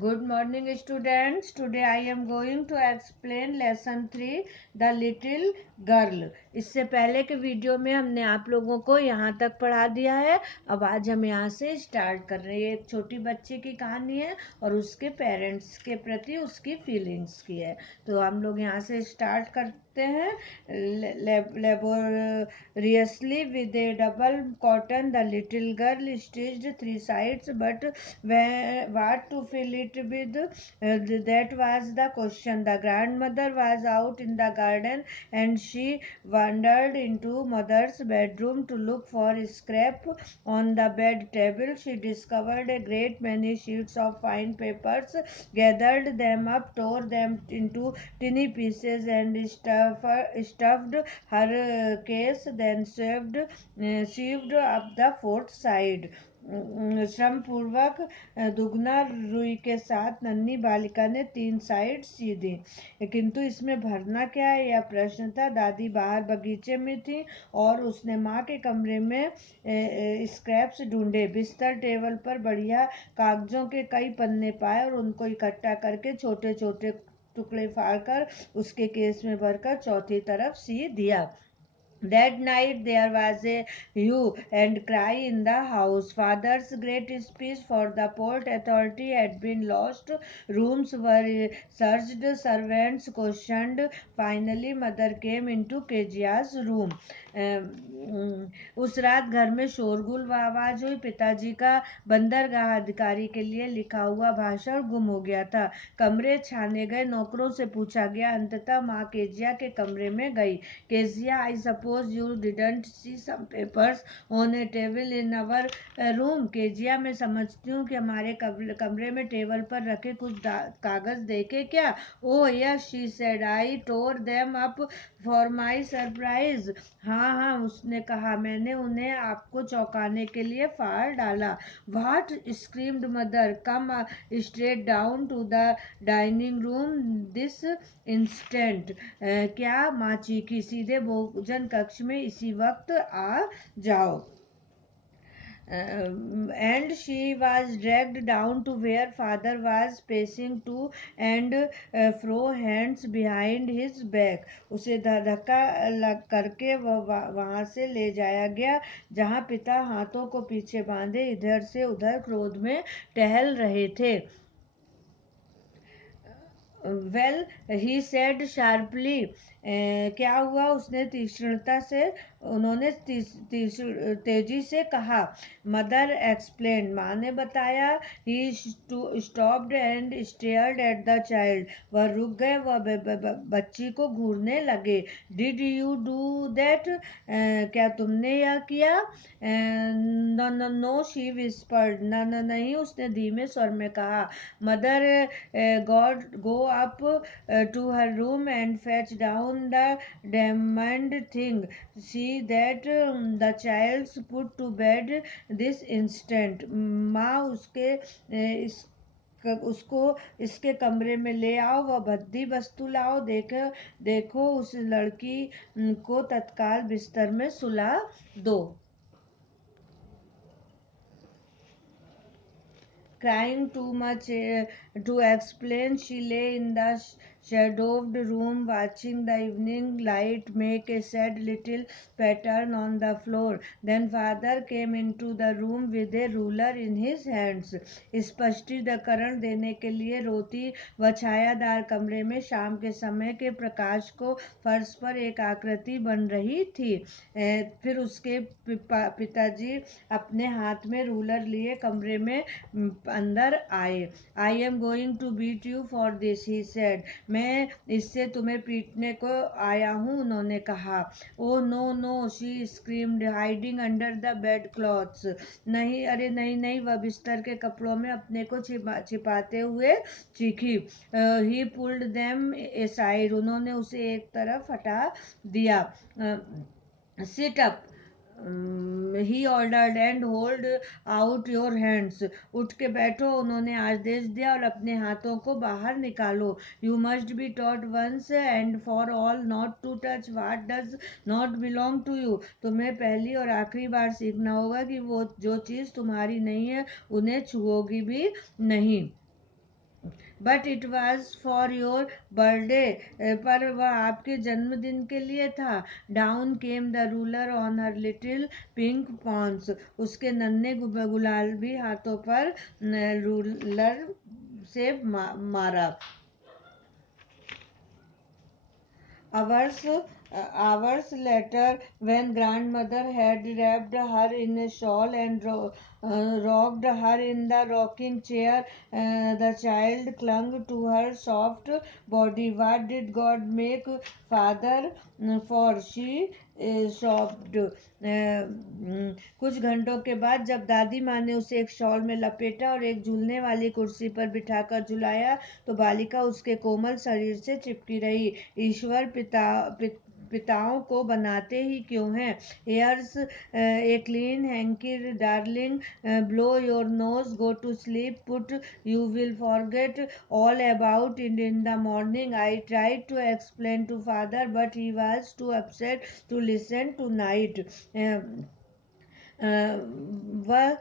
Good morning, students. Today I am going to explain lesson 3 The Little Girl. इससे पहले के video में हमने आप लोगों को यहाँ तक पढ़ा दिया है. अब आज हम यहाँ से स्टार्ट कर रहे हैं. एक छोटी बच्ची की कहानी है और उसके पेरेंट्स के प्रति उसकी फीलिंग्स की है. तो हम लोग यहाँ से स्टार्ट करते हैं. Laboriously with a double cotton, the little girl stitched three sides, but what to fill it with, that was the question. The grandmother was out in the garden and she wandered into mother's bedroom to look for a scrap on the bed table. She discovered a great many sheets of fine papers, gathered them up, tore them into tiny pieces, and stuffed her case, then sewed up the fourth side. श्रम पूर्वक दुगना रुई के साथ नन्ही बालिका ने 3 side सी दी. किंतु इसमें भरना क्या है, यह प्रश्न था. दादी बाहर बगीचे में थी और उसने माँ के कमरे में स्क्रैप्स ढूंढे. बिस्तर टेबल पर बढ़िया कागजों के कई पन्ने पाए और उनको इकट्ठा करके छोटे छोटे टुकड़े फाड़कर उसके केस में भरकर चौथी तरफ सी दिया. That night there was a hue and cry in the house. Father's great speech for the Port Authority had been lost. Rooms were searched, servants questioned. Finally, mother came into Kejia's room. उस रात घर में शोरगुल व आवाज हुई. पिताजी का बंदरगाह अधिकारी के लिए लिखा हुआ भाषण गुम हो गया था. कमरे छाने गए, नौकरों से पूछा गया. अंततः माँ केजिया के कमरे में गई. Kezia, I suppose you didn't see some papers on a table in our room. Kezia, मैं समझती हूँ कि हमारे कमरे में टेबल पर रखे कुछ कागज देखे क्या. Oh yes, she said, I tore them up for my surprise. हाँ हाँ, उसने कहा, मैंने उन्हें आपको चौंकाने के लिए फाड़ डाला. What, screamed mother, come straight down to the dining room this instant. क्या, माँ चीखी, सीधे भोजन कक्ष में इसी वक्त आ जाओ. And she was dragged down to where father was pacing to and fro, hands behind his back. उसे धक्का करके वहां से ले जाया गया जहां पिता हाथों को पीछे बांधे इधर से उधर क्रोध में टहल रहे थे. Well, he said sharply. क्या हुआ, उसने तीक्ष्णता से उन्होंने तेजी से कहा. मदर एक्सप्लेन, माँ ने बताया. He stopped and stared at the child. वह रुक गए, वह बच्ची को घूरने लगे. डिड यू डू दैट, क्या तुमने यह किया. No no no, she whispered. न नहीं, उसने धीमे स्वर में कहा. Mother go up to her room and fetch down the damned thing. See that the child's put to bed this instant. माँ उसको इसके कमरे में ले आओ, वह भद्दी वस्तु लाओ. देखो उस लड़की को तत्काल बिस्तर में सुला दो. Crying too much to explain, she lay in the shadowed room watching the evening light make a sad little pattern on the floor. Then father came into the room with a ruler in his hands. स्पष्टीकरण देने के लिए रोती व छायादार कमरे में शाम के समय के प्रकाश को फर्श पर एक आकृति बन रही थी. फिर उसके पिताजी अपने हाथ में रूलर लिए कमरे में अंदर आए. I am going to beat you for this, he said. मैं इससे तुम्हें पीटने को आया हूँ, उन्होंने कहा. Oh no no, she screamed, hiding under the bed clothes. नहीं, अरे नहीं नहीं, वह बिस्तर के कपड़ों में अपने को छिपाते हुए चीखी. He pulled them aside. उन्होंने उसे एक तरफ हटा दिया. Sit up, he ordered, and hold out your hands. उठ के बैठो, उन्होंने आदेश दिया, और अपने हाथों को बाहर निकालो. You must be taught once and for all not to touch what does not belong to you. तुम्हें पहली और आखिरी बार सीखना होगा कि वो जो चीज़ तुम्हारी नहीं है उन्हें छुओगी भी नहीं. But it was for your birthday, पर वह आपके जन्मदिन के लिए था। Down came the ruler on her little pink paws, उसके नन्हे गुलाबी हाथों पर रूलर से मारा। Hours later, when grandmother had wrapped her in a shawl and rocked her in the rocking chair, the child clung to her soft body. What did God make father for? She sobbed. कुछ घंटों के बाद जब दादी माँ ने उसे एक शॉल में लपेटा और एक झूलने वाली कुर्सी पर बिठाकर झुलाया तो बालिका उसके कोमल शरीर से चिपकी रही। ईश्वर पिताओं को बनाते ही क्यों हैं? Here's a clean hanky darling, blow your nose, go to sleep, put you will forget all about it in the morning. I tried to explain to father, but he was too upset to listen tonight. अ, वह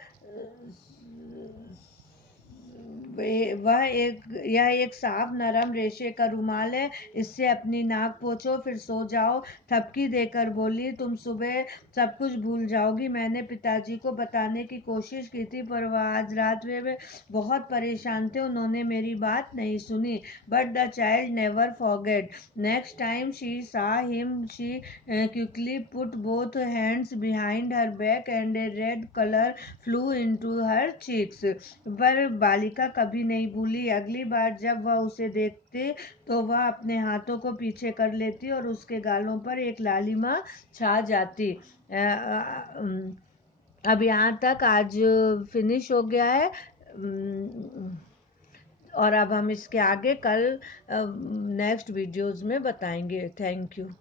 वह एक यह एक साफ नरम रेशे का रुमाल है, इससे अपनी नाक पोंछो फिर सो जाओ। थपकी देकर बोली, तुम सुबह सब कुछ भूल जाओगी। मैंने पिताजी को बताने की कोशिश की थी पर वह आज रात में बहुत परेशान थे, उन्होंने मेरी बात नहीं सुनी। But the child never forget. Next time she सा him she quickly put both hands behind her back and A red colour flu into her cheeks. पर बालिका कभी नहीं भूली। अगली बार जब वह उसे देखती तो वह अपने हाथों को पीछे कर लेती और उसके गालों पर एक लालिमा छा जाती। अब यहाँ तक आज फिनिश हो गया है। और अब हम इसके आगे कल नेक्स्ट वीडियोस में बताएंगे। Thank you.